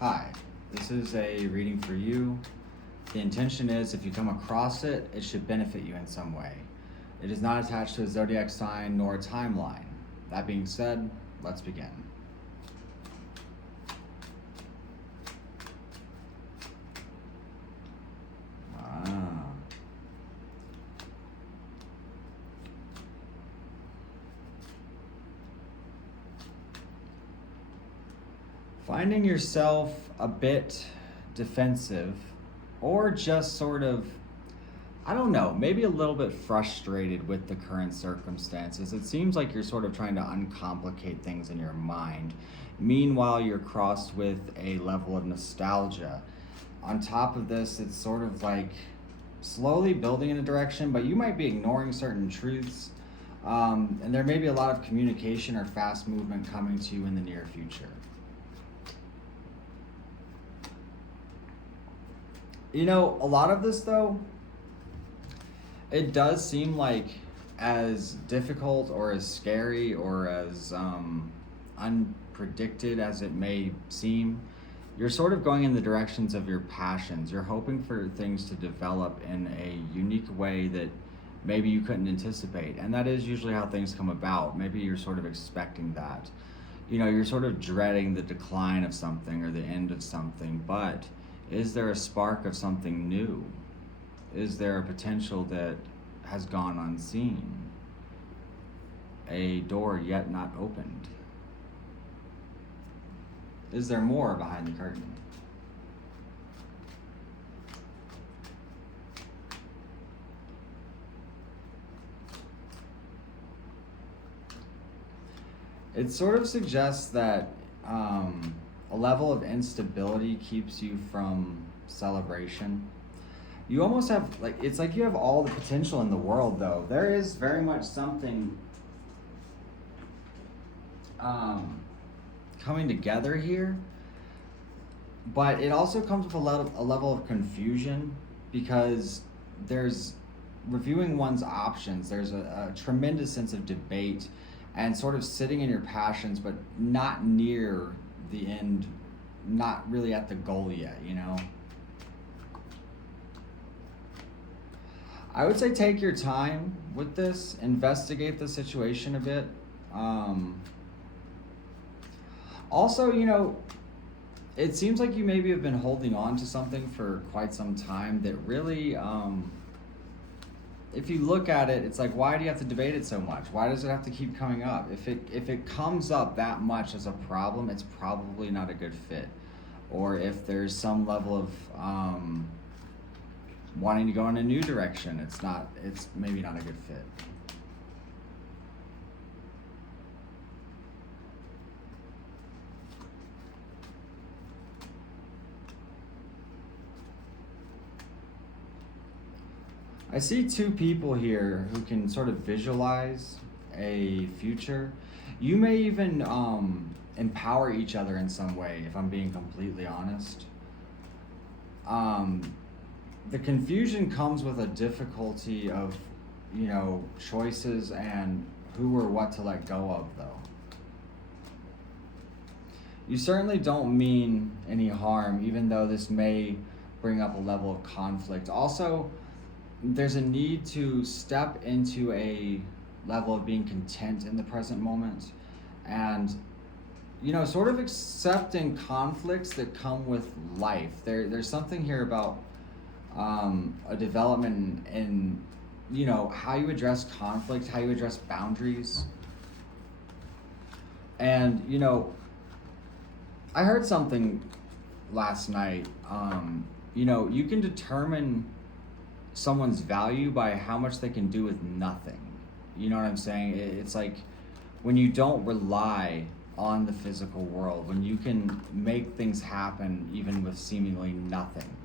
Hi, this is a reading for you. The intention is if you come across it, it should benefit you in some way. It is not attached to a zodiac sign nor a timeline. That being said, let's begin. Finding yourself a bit defensive or just sort of, I don't know, maybe a little bit frustrated with the current circumstances. It seems like you're sort of trying to uncomplicate things in your mind. Meanwhile, you're crossed with a level of nostalgia. On top of this, it's sort of like slowly building in a direction, but you might be ignoring certain truths. And there may be a lot of communication or fast movement coming to you in the near future. You know, a lot of this, though, it does seem like as difficult or as scary or as unpredicted as it may seem, you're sort of going in the directions of your passions. You're hoping for things to develop in a unique way that maybe you couldn't anticipate. And that is usually how things come about. Maybe you're sort of expecting that. You know, you're sort of dreading the decline of something or the end of something, but is there a spark of something new? Is there a potential that has gone unseen? A door yet not opened? Is there more behind the curtain? It sort of suggests that a level of instability keeps you from celebration. You almost have, it's like you have all the potential in the world, though. There is very much something coming together here, but it also comes with a level of confusion because there's reviewing one's options. There's a tremendous sense of debate and sort of sitting in your passions, but not near the end, not really at the goal yet, you know? I would say take your time with this, investigate the situation a bit. Also, you know, it seems like you maybe have been holding on to something for quite some time that really, if you look at it, it's like, why do you have to debate it so much? Why does it have to keep coming up? If it comes up that much as a problem, it's probably not a good fit. Or if there's some level of wanting to go in a new direction, it's maybe not a good fit. I see two people here who can sort of visualize a future. You may even empower each other in some way, if I'm being completely honest. The confusion comes with a difficulty of, you know, choices and who or what to let go of, though. You certainly don't mean any harm, even though this may bring up a level of conflict. Also, there's a need to step into a level of being content in the present moment and, you know, sort of accepting conflicts that come with life. There's something here about a development in, you know, how you address conflict, how you address boundaries. And, you know, I heard something last night. You know, you can determine someone's value by how much they can do with nothing. You know what I'm saying? It's like when you don't rely on the physical world, when you can make things happen even with seemingly nothing.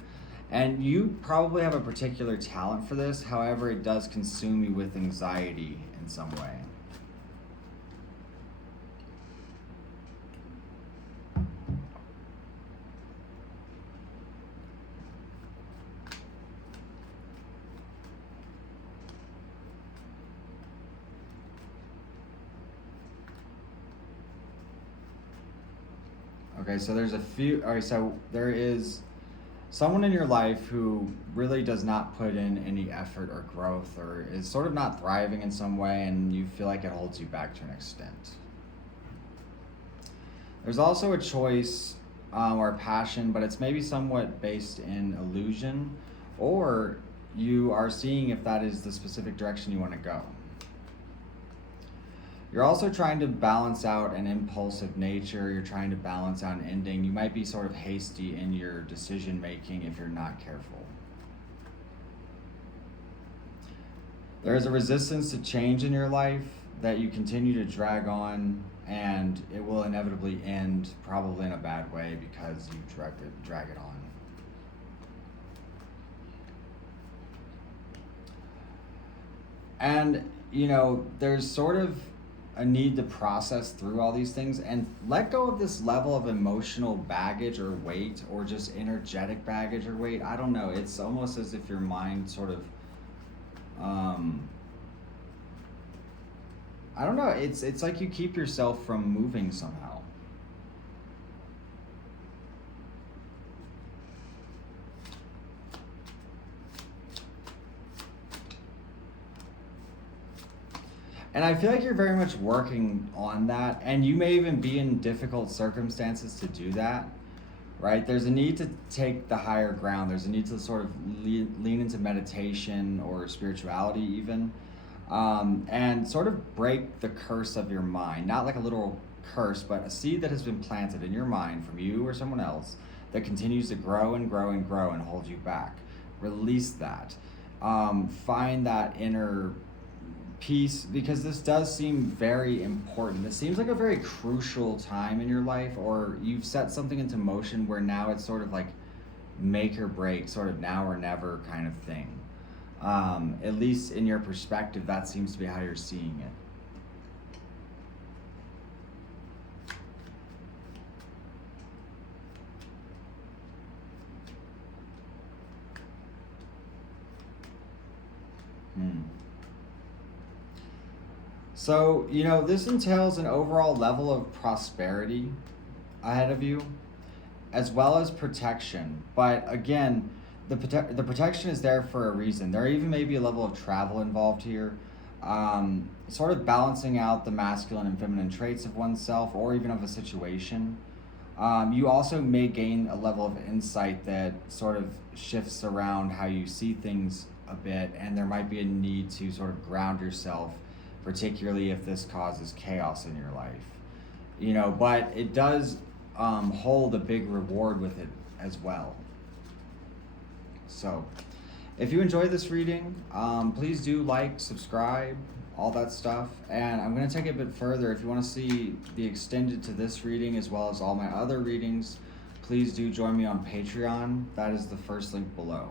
And you probably have a particular talent for this, however, it does consume you with anxiety in some way. Okay, so there's a few. All right, so there is someone in your life who really does not put in any effort or growth, or is sort of not thriving in some way, and you feel like it holds you back to an extent. There's also a choice or a passion, but it's maybe somewhat based in illusion, or you are seeing if that is the specific direction you want to go. You're also trying to balance out an impulsive nature. You're trying to balance out an ending. You might be sort of hasty in your decision making if you're not careful. There is a resistance to change in your life that you continue to drag on, and it will inevitably end probably in a bad way because you drag it on. And, you know, there's sort of a need to process through all these things and let go of this level of emotional baggage or weight, or just energetic baggage or weight. I don't know. It's almost as if your mind sort of, I don't know. It's like you keep yourself from moving somehow. And I feel like you're very much working on that, and you may even be in difficult circumstances to do that, right? There's a need to take the higher ground. There's a need to sort of lean into meditation or spirituality even, and sort of break the curse of your mind. Not like a literal curse, but a seed that has been planted in your mind from you or someone else that continues to grow and grow and grow and hold you back. Release that. Find that inner peace, because this does seem very important. This seems like a very crucial time in your life, or you've set something into motion where now it's sort of like make or break, sort of now or never kind of thing. At least in your perspective, that seems to be how you're seeing it. So, you know, this entails an overall level of prosperity ahead of you, as well as protection. But again, the protection is there for a reason. There even may be a level of travel involved here, sort of balancing out the masculine and feminine traits of oneself, or even of a situation. You also may gain a level of insight that sort of shifts around how you see things a bit, and there might be a need to sort of ground yourself, particularly if this causes chaos in your life. You know, but it does hold a big reward with it as well. So, if you enjoyed this reading, please do like, subscribe, all that stuff. And I'm going to take it a bit further. If you want to see the extended to this reading as well as all my other readings, please do join me on Patreon. That is the first link below.